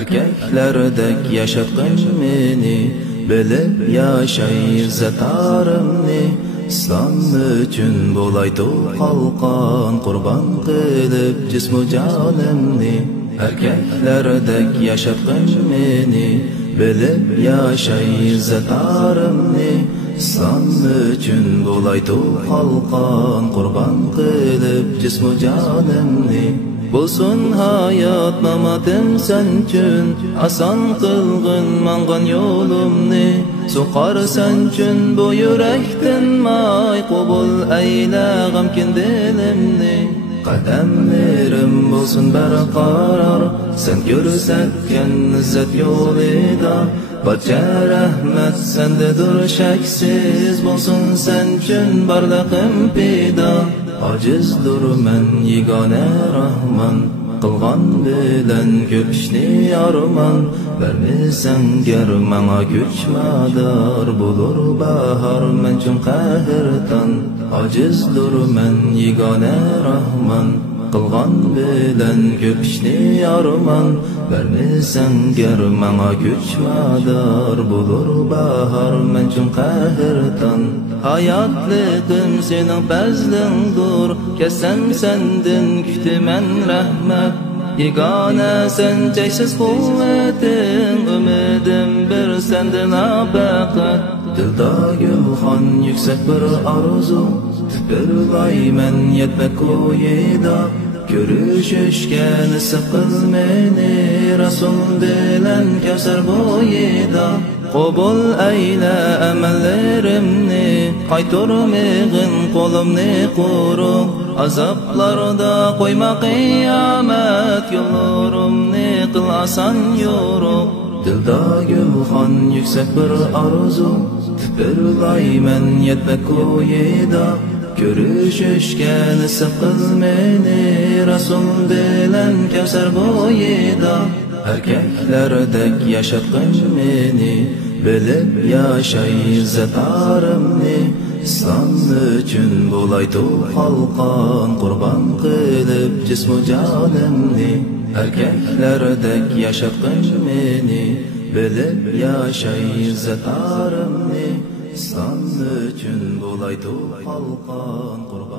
Erkeklardek yaşattın beni, bilip yaşay izzetarımni. İslam üçün bulaydı halkan, kurban kılıp cismu canımni. Erkeklardek yaşattın beni, bilip yaşay izzetarımni. İslam üçün bulaydı halkan, kurban kılıp cismu canımni. Bulsun hayat mamatim sençün, asan kılgın mangan yolumni. Soqar sençün bu yürekten may, qobul eyle gamkin dilimni. Qadamlerim bulsun berqarar, sen görsetken izzet yolida. Barcha rahmat sendedir şeksiz, bulsun sençün barlaqim pida. Acizdur men yegane rahman, qilgan bilan ko'p ishni arman. Vermesen ger manga kuch mador, bulur bahar men uchun qahrdan. Acizdur men yegane rahman, qilgan bilan ko'p ishni arman. Vermesen ger manga kuch mador, bulur bahar men uchun qahrdan. Hayatlikim senin bezlindur, kessem sendin kütümen rahmet. Yegane sen çeksiz kuvvetin, ümidim bir sendin abakat. Dilda gülhan yüksek bir arzu, tüpürlaymen yetmek koyida. Görüşüşke nisip kıl meni, Rasul bilen Kevser boyida. Qobul eyle emellerimni, qayturmigin qo'limni quruq. Azaplarda qo'yma qiyomat yo'llarimni, qil asan yo'ruq. Dilda gulxon yuksak bir arzu, tipirlayman yetmek koyida. Görüşüşke nisip qil meni, Rasul bilen Kevser boyida. Erkeklardek yaşattın beni, bilip yaşay izzetarımni. İslam üçün bulaydı halkan, kurban kılıp cismu canımni. Erkeklardek yaşattın beni, bilip yaşay izzetarımni. İslam üçün bulaydı halkan, kurban